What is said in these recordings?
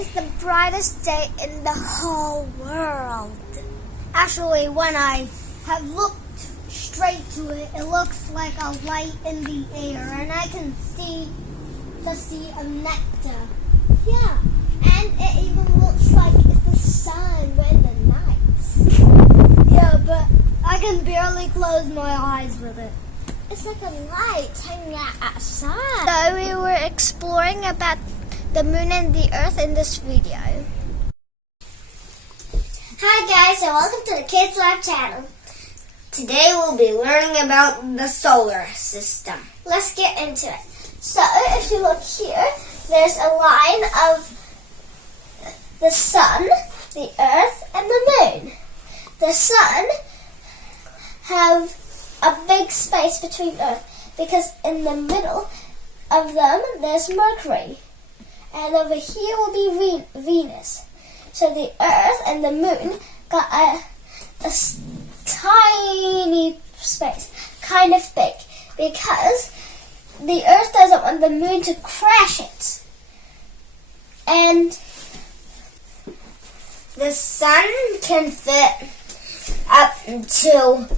is the brightest day in the whole world. Actually, when I have looked straight to it, it looks like a light in the air, and I can see the sea of nectar. Yeah, and it even looks like it's the sun when the nights. Yeah, but I can barely close my eyes with it. It's like a light hanging out outside. So we were exploring about the moon and the earth in this video. Hi guys, and welcome to the Kids Life channel. Today we'll be learning about the solar system. Let's get into it. So if you look here, there's a line of the sun, the earth, and the moon. The sun have a big space between earth because in the middle of them there's Mercury. And over here will be Venus. So the earth and the moon got a tiny space, kind of big, because the earth doesn't want the moon to crash it. And the sun can fit up to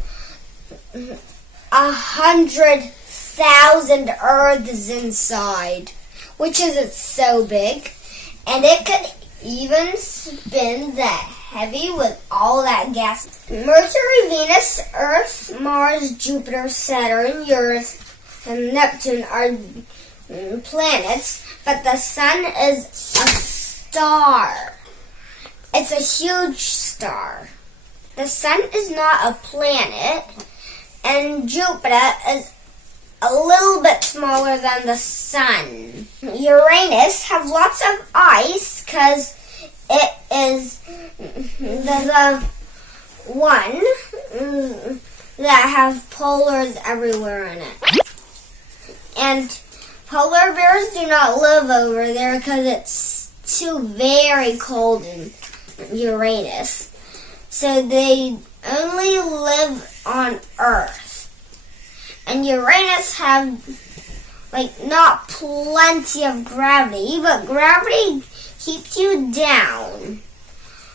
100,000 Earths inside, which is so big, and it could even spin that heavy with all that gas. Mercury, Venus, Earth, Mars, Jupiter, Saturn, Uranus, and Neptune are planets, but the sun is a star. It's a huge star. The sun is not a planet, and Jupiter is a little bit smaller than the sun. Uranus have lots of ice because it is the one that have polars everywhere in it. And polar bears do not live over there because it's too very cold in Uranus. So they only live on Earth. And Uranus have, not plenty of gravity, but gravity keeps you down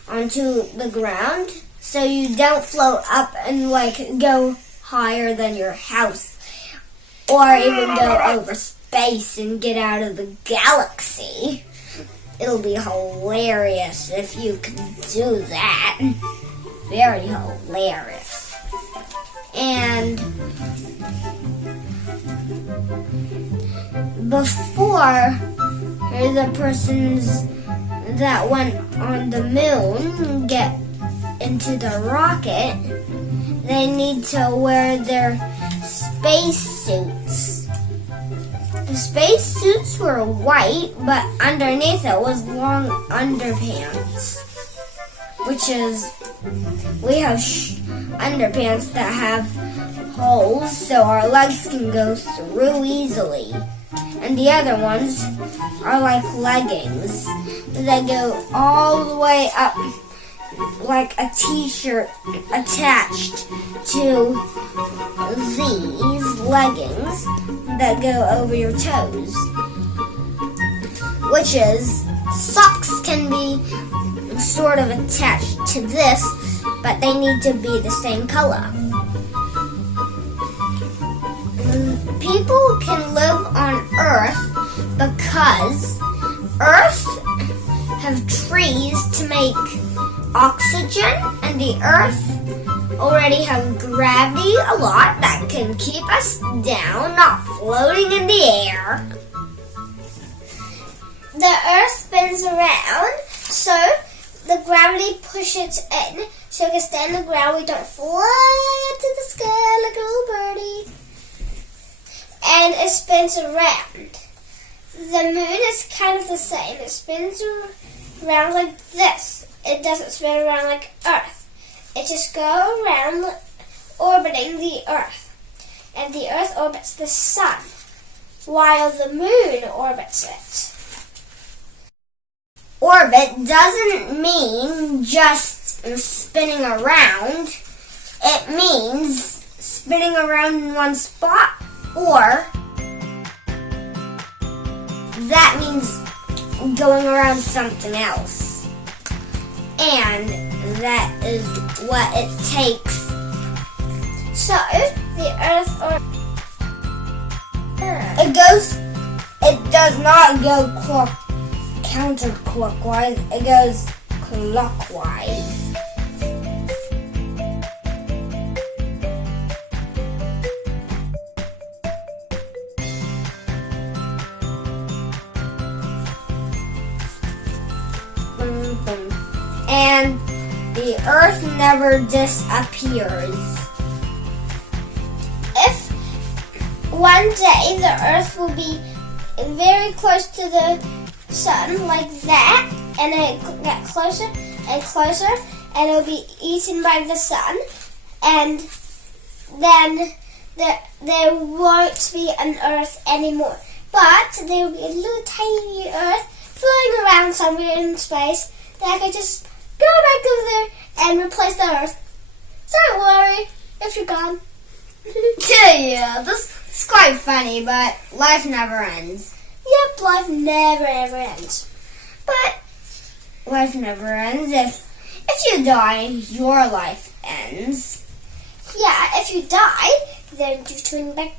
onto the ground so you don't float up and, go higher than your house or even go over space and get out of the galaxy. It'll be hilarious if you can do that. Very hilarious. And before the persons that went on the moon get into the rocket, they need to wear their space suits. The space suits were white, but underneath it was long underpants, which is, we have underpants that have holes so our legs can go through easily. And the other ones are like leggings that go all the way up like a t-shirt attached to these leggings that go over your toes. Which is, socks can be sort of attached to this, but they need to be the same color. People can live on Earth because Earth have trees to make oxygen, and the Earth already have gravity a lot that can keep us down, not floating in the air. The Earth spins around, so the gravity pushes in, so we can stay on the ground. We don't fly into the sky like a little birdie. And it spins around. The moon is kind of the same. It spins around like this. It doesn't spin around like Earth. It just goes around orbiting the Earth. And the Earth orbits the sun, while the moon orbits it. Orbit doesn't mean just spinning around. It means spinning around in one spot, or that means going around something else. And that is what it takes. So, the Earth or it does not go counterclockwise, it goes clockwise. And the Earth never disappears. if one day the Earth will be very close to the Sun, like that, and then it get closer and closer, and it'll be eaten by the Sun, and then there won't be an Earth anymore. But there will be a little tiny Earth floating around somewhere in space that I could just go back over there and replace the Earth. Don't worry if you're gone. Yeah, this is quite funny, but life never ends. Yep, life never ever ends. But life never ends. If you die, your life ends. Yeah, if you die, then you turn back.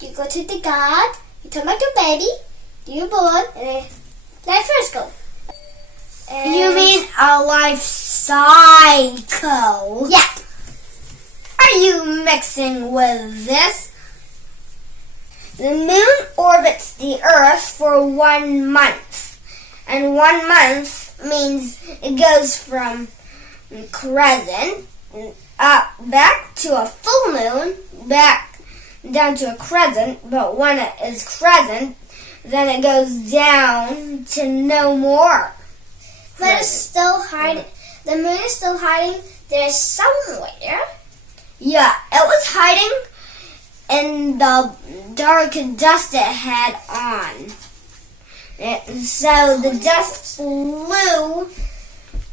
You go to the God. You turn back to a baby. You're born, and then life first go. You mean a life cycle? Yeah. Are you mixing with this? The moon orbits the Earth for 1 month. And 1 month means it goes from crescent up back to a full moon, back down to a crescent, but when it is crescent, then it goes down to no more. But it's still hiding. The moon is still hiding there somewhere. Yeah, it was hiding in the dark dust it had on. So the dust flew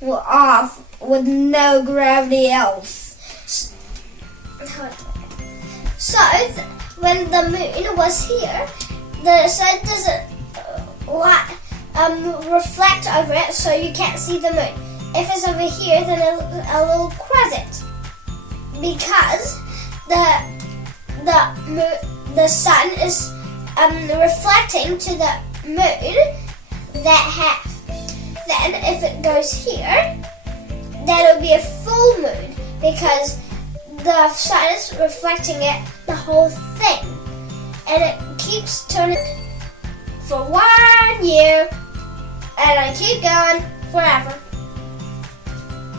off with no gravity else. So, when the moon was here, the sun doesn't reflect over it, so you can't see the moon. If it's over here, then a little crescent, because the sun is reflecting to the moon that half. Then, if it goes here, then it'll be a full moon, because the sun is reflecting it, the whole thing, and it keeps turning for 1 year, and I keep going forever.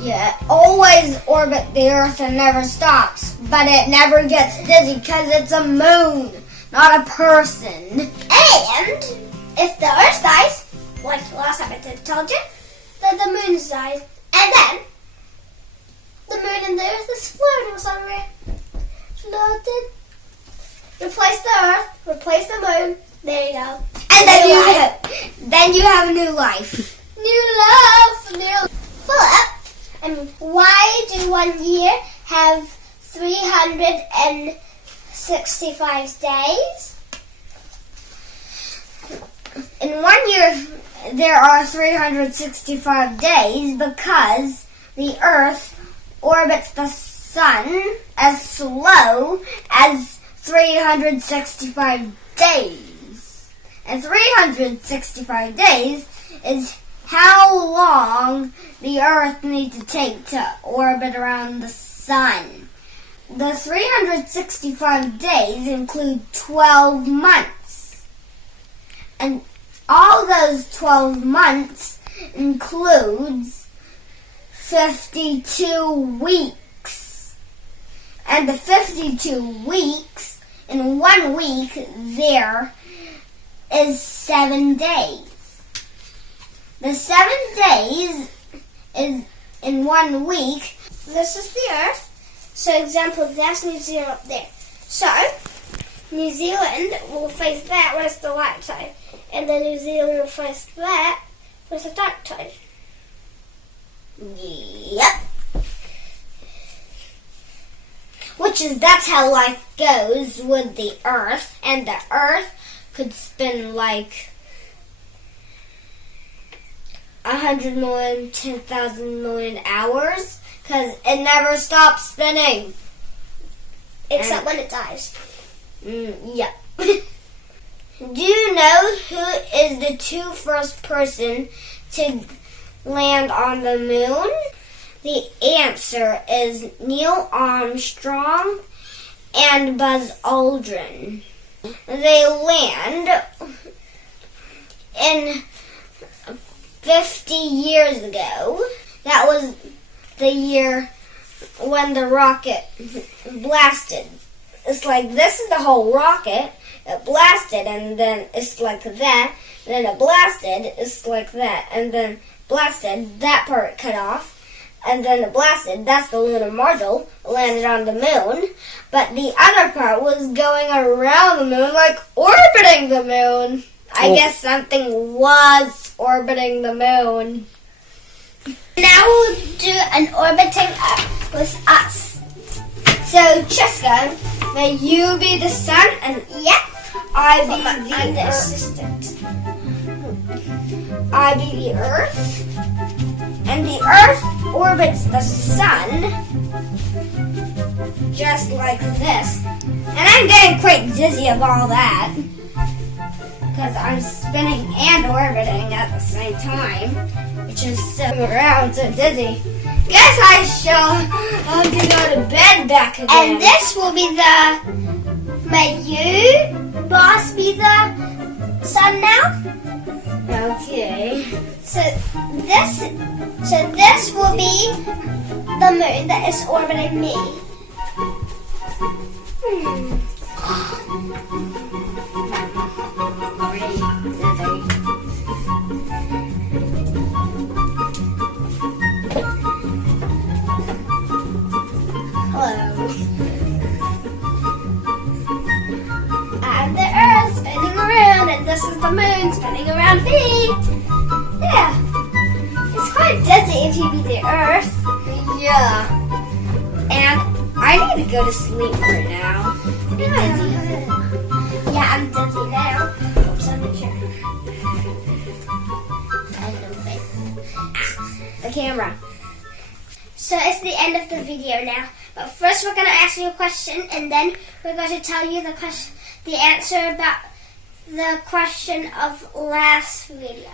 Yeah, it always orbits the Earth and never stops, but it never gets dizzy because it's a moon, not a person. And if the Earth dies, like last time I told you, then the moon dies, and then the moon and the Earth is floating somewhere. Floated. Replace the Earth, replace the moon. There you go. And then you have a new life. New love, new Philip. And why do 1 year have 365 days? In 1 year, there are 365 days because the Earth orbits the Sun as slow as 365 days. And 365 days is how long the Earth needs to take to orbit around the Sun. The 365 days include 12 months. And all those 12 months includes 52 weeks. And the 52 weeks, in 1 week, there is 7 days. The 7 days is in 1 week. This is the Earth. So, example, that's New Zealand up there. So, New Zealand will face that when it's the light side. And then New Zealand will face that when it's the dark side. Yep. That's how life goes with the Earth. And the Earth could spin like 100 million, 10,000 million hours because it never stops spinning. Except when it dies. Yeah. Do you know who is the first person to land on the moon? The answer is Neil Armstrong and Buzz Aldrin. They land in 50 years ago. That was the year when the rocket blasted. It's like this is the whole rocket. It blasted and then it's like that. Then it blasted, it's like that. And then blasted, that part cut off. And then it blasted, that's the lunar module, landed on the moon. But the other part was going around the moon, like orbiting the moon. I guess something was orbiting the moon. Now we'll do an orbiting with us. So, Jessica, may you be the sun and I be the earth. assistant. I be the earth. And the earth orbits the sun. Just like this. And I'm getting quite dizzy of all that. Because I'm spinning and orbiting at the same time. Which is so around, so dizzy. Guess I shall have to go to bed back again. And this will be may you, boss, be the sun now? Okay. So this will be the moon that is orbiting me. Hello. I'm the earth spinning around, and this is the moon spinning around me. Yeah. It's quite dizzy if you be the earth. Yeah. And I need to go to sleep right now. I'm dizzy. Yeah, I'm dizzy now. Oops, I'm not sure. The camera. So it's the end of the video now. But first we're going to ask you a question, and then we're going to tell you the answer about the question of last video.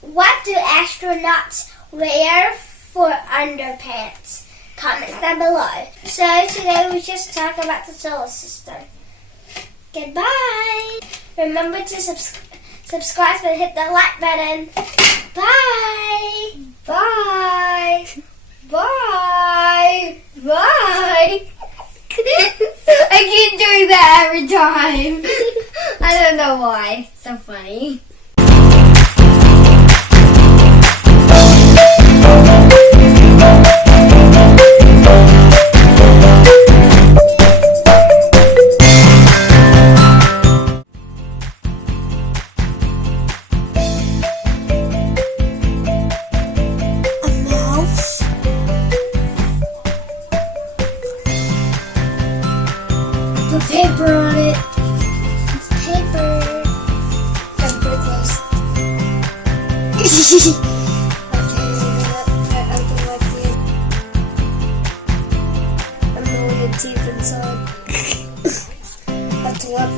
What do astronauts wear for underpants? Comments down below. So today we just talk about the solar system. Goodbye. Remember to subscribe and hit the like button. Bye. Bye. Bye. Bye. I keep doing that every time. I don't know why. It's so funny. Put paper on it. It's paper. That's pretty close. Okay, open like this. A million teeth inside. That's a lot of